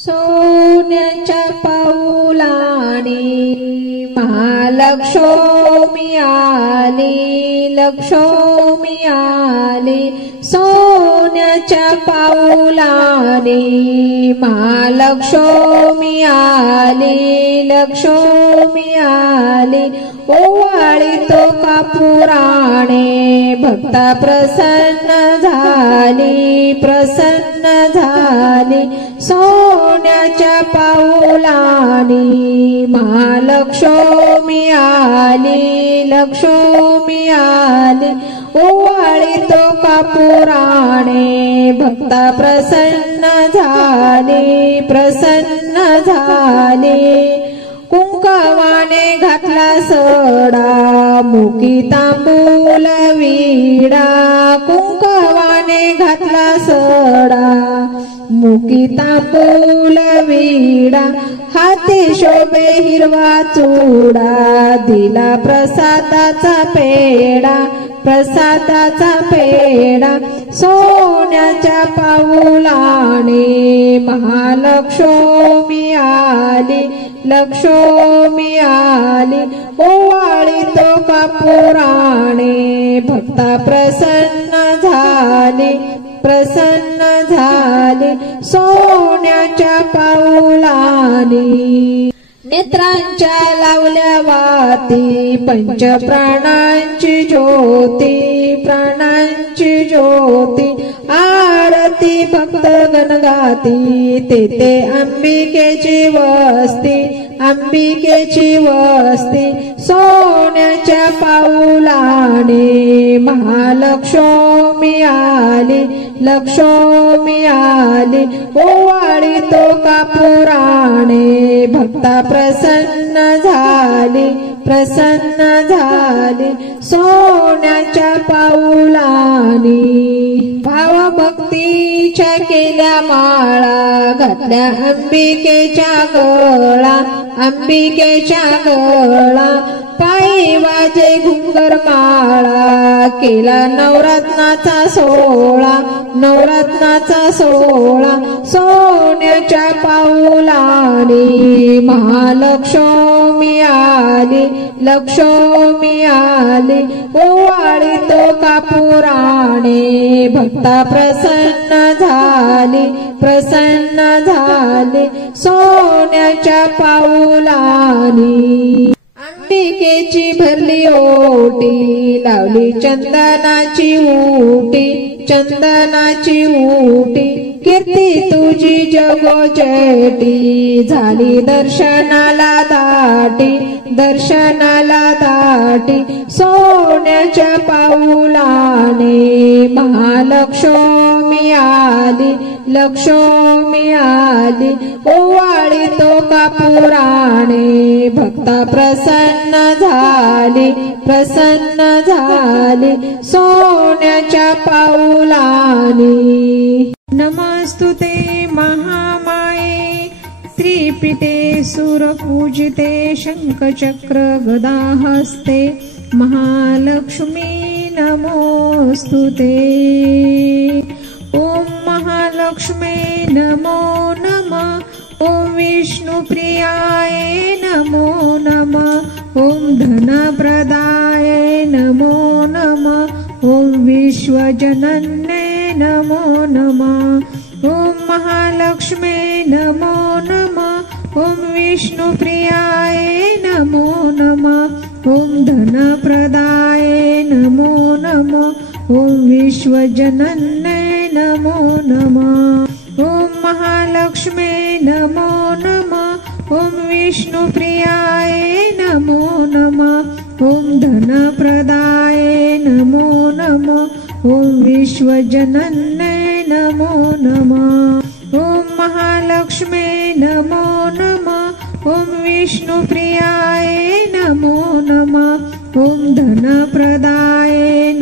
सोन्याच्या पाऊलाने महालक्ष्मी आली, लक्ष्मी आली. सोन्याच्या पाऊलाने महालक्ष्मी आली, लक्ष्मी आली. ओवाळी तो कापुराणे भक्ता प्रसन्न झाली, प्रसन्न झाली. सोन्याच्या पाऊलाने महालक्ष्मी आली, लक्ष्मी आली. ओवाळी तो कापुराणे भक्ता प्रसन्न झाली, प्रसन्न झाली. कुंकवाने घातला सडा मुकी तांबूल विडा, कुंकवाने घातला सडा मुकी तांबूल विडा. हाती शोभे हिरवा चुडा दिला प्रसादाचा पेडा, प्रसादाचा पेडा. सोन्याच्या पाऊलाने महालक्ष्मी आली, लक्ष्मी आली. ओवाळी तो कापुराणे भक्ता प्रसन्न झाली, प्रसन्न झाली. सोन्याच्या पाऊलाने नेत्रांच्या लावल्या वाती पंचप्राणांची ज्योती, प्राणांची ज्योती. आरती भक्त गणगाती तेथे अंबिकेची वस्ती, अंबिकेची वस्ती. सोन्याच्या पाऊलाने महालक्ष्मी आली, लक्ष्मी आली. ओवाळी तो कापुराणे भक्ता प्रसन्न झाली, प्रसन्न झाली. सोन्याच्या पाऊलाने भावभक्तीच्या केल्या माळा घातल्या अंबिकेच्या गळा, अंबिकेच्या गळा. पायी वाजे घुंगर माळा केला नवरत्नाचा सोहळा, नवरत्नाचा सोहळा. सोन्याच्या पाऊलाने महालक्ष्मी आली, लक्ष्मी आली. ओवाळी तो कापुराणे भक्ता प्रसन्न झाली, प्रसन्न झाली. सोन्याच्या पाऊलाने अंबिकेची भरली ओटी लावली चंदनाची उटी, चंदनाची उटी. कीर्ती तुझी जगोजटी झाली दर्शनाला दाटी, दर्शनाला दाटी. सोन्याच्या पाऊलाने महालक्ष्मी आली, लक्ष्मी आली. ओवाळी तो कापुराणे भक्ता प्रसन्न झाली, प्रसन्न झाली. सोन्याच्या पाऊलाने नमस्तुते महामाये त्रिपिते सुरपूजिते शंखचक्र गदाहस्ते महालक्ष्मी नमोस्तुते. ओम महालक्ष्मी नमो नमः. ओम विष्णुप्रियाय नमो नमः. ओम धनप्रदाय नमो नमः. ओम विश्वजनन्ये नमो नमः. ओम महालक्ष्मी नमो नमः. ओम विष्णुप्रियाय नमो नमः. ओम धनप्रदाय नमो नमः. ओम विश्वजनन्ये नमो नमः. ओम महालक्ष्मी नमो नमः. ओम विष्णुप्रियाय नमो नमः. ओम धनप्रदाय नमो नमः. ओम विश्वजनन्ये नमो नमः. ओम महालक्ष्मी नमो नमः. ओम विष्णुप्रियाय नमो नमः. ओम धनप्रदाय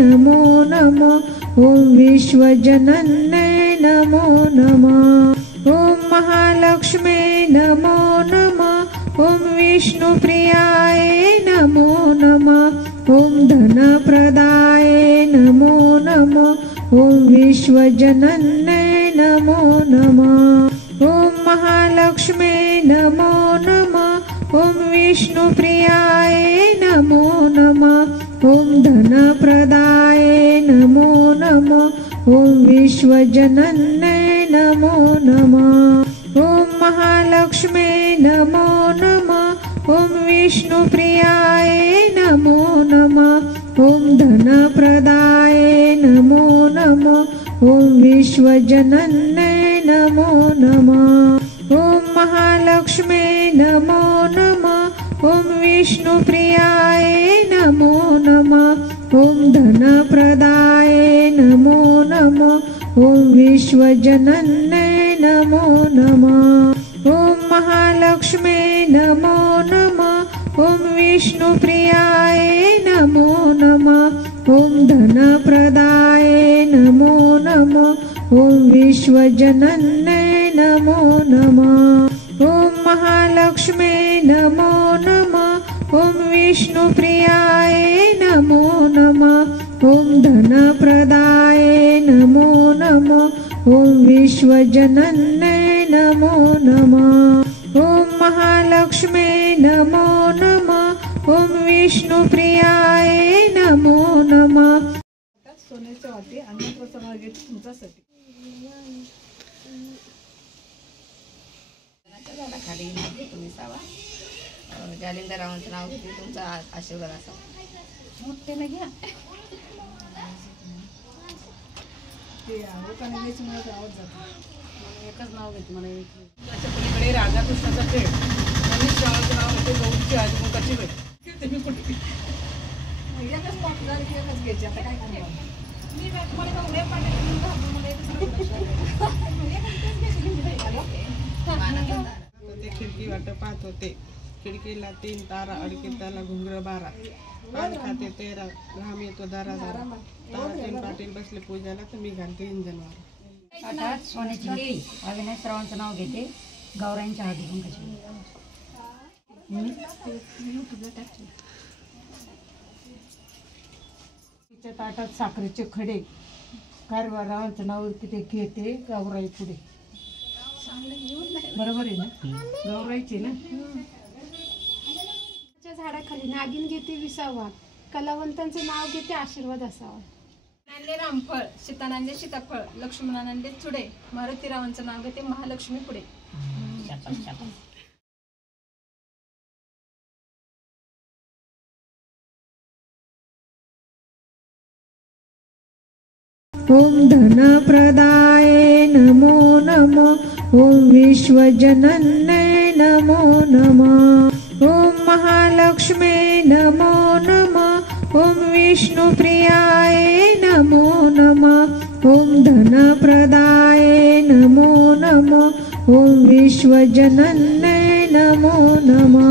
नमो नमः. ओम विश्वजनन्ये नमो नमः. ओम महालक्ष्मी नमो नमः. ओम विष्णुप्रियाय नमो नमः. ओम धनप्रदाय नमो नमः. ओम विश्वजनन्ये नमो नमः. ओम महालक्ष्मी महालक्ष्मी नमो नमः। ॐ विष्णुप्रियाय नमो नमः। ॐ धनप्रदाय नमो नमः। ॐ विश्वजनन्यै नमो नमः। ॐ महालक्ष्मी नमो नमः। ॐ विष्णुप्रियाय नमो नमः। ॐ धनप्रदाय नमो नमः। ॐ विश्वजनन्यै नमो नमः। ॐ महालक्ष्मी नमो नमः। ॐ विष्णुप्रियाय नमो नमः। ॐ धनप्रदाय नमो नमः। ॐ विश्वजनन्यै नमो नमः। ॐ महालक्ष्मी नमो नमः। ॐ विष्णुप्रियाय नमो नमः। ॐ धनप्रदाय नमो नमः। ॐ विश्वजनन्यै नमो नमः। ॐ महालक्ष्मी नमो नमः। ॐ विष्णुप्रियाय नमो नमः। ॐ धनप्रदाय नमो नमः। ॐ विश्वजनन्यै नमो नमः। ॐ महालक्ष्मी नमो नमः। ॐ विष्णुप्रियाय नमो नमः। सोन्याच्या वाटी अन्नप्रसाद घेते तुमच्यासाठी। खाली तुम्ही सावा जालिंदरावांचं नाव घेते, तुमचा आशीर्वाद असावा। मोठ्याने घ्या ते आवडण्याची मला आवाज जातो। मला एकच नाव घेते, मला त्याच्या पलीकडे राधाकृष्णाचा खेळ आणि श्रावणाचं नाव होते गौरीची आजमुखाची भेट। तुम्ही कुठे एकच पापदार एकच घ्यायची, आता काय करणार मी मला उड्या ते खिडकी वाट पाहत होते, खिडकीला 3 तारा अडके, त्याला घुंगर 12, पान खाते 13, घाम येतो दारा दारा, तारा पाटील बसले पूजाला, तर मी घालते इंजन वारा। ताटात सोन्याची केळी, अविनाश रावांचं नाव घेते, गौराईंच्या हळदी कुंकाची। तिच्या ताटात साखरेचे खडे, कारभारावांचं नाव तिथे घेते, गौराई पुढे। बरोबर आहे ना, गौराईची ना। झाडाखाली नागिन घेते विसावा, कलावंतांचे नाव घेते आशीर्वाद असावा। नांदे रामफळ, सीतानांदे सीताफळ, लक्ष्मणानंदे चुडे, मारुतीरावांचं नाव घेते महालक्ष्मी पुढे। ॐ धनप्रदाय नमो नमः। ॐ विश्वजनन्यै नमो नमः। ॐ महालक्ष्मी नमो नमः। ॐ विष्णुप्रियाय नमो नमः। ॐ धनप्रदाय नमो नमः। ॐ विश्वजनन्यै नमो नमः।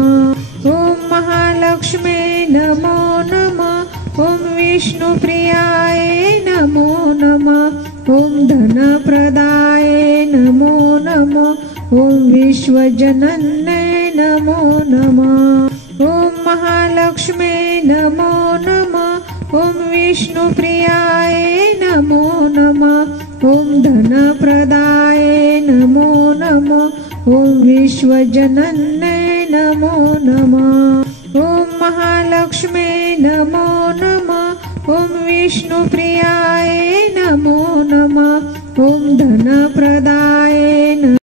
ॐ महालक्ष्मी नमो नमः। ॐ विष्णुप्रियाय नमो नमः। ॐ धनप्रदाय नमो नमः। ॐ विश्वजनन्यै नमो नमः। ॐ महालक्ष्मी नमो नमः। ॐ विष्णुप्रियाय नमो नमः। ॐ धनप्रदाय नमो नमः। ॐ विश्वजनन्यै नमो नमः। ॐ महालक्ष्मी नमो नमः। ॐ विष्णुप्रियाय नमो नमः। ॐ धनप्रदाय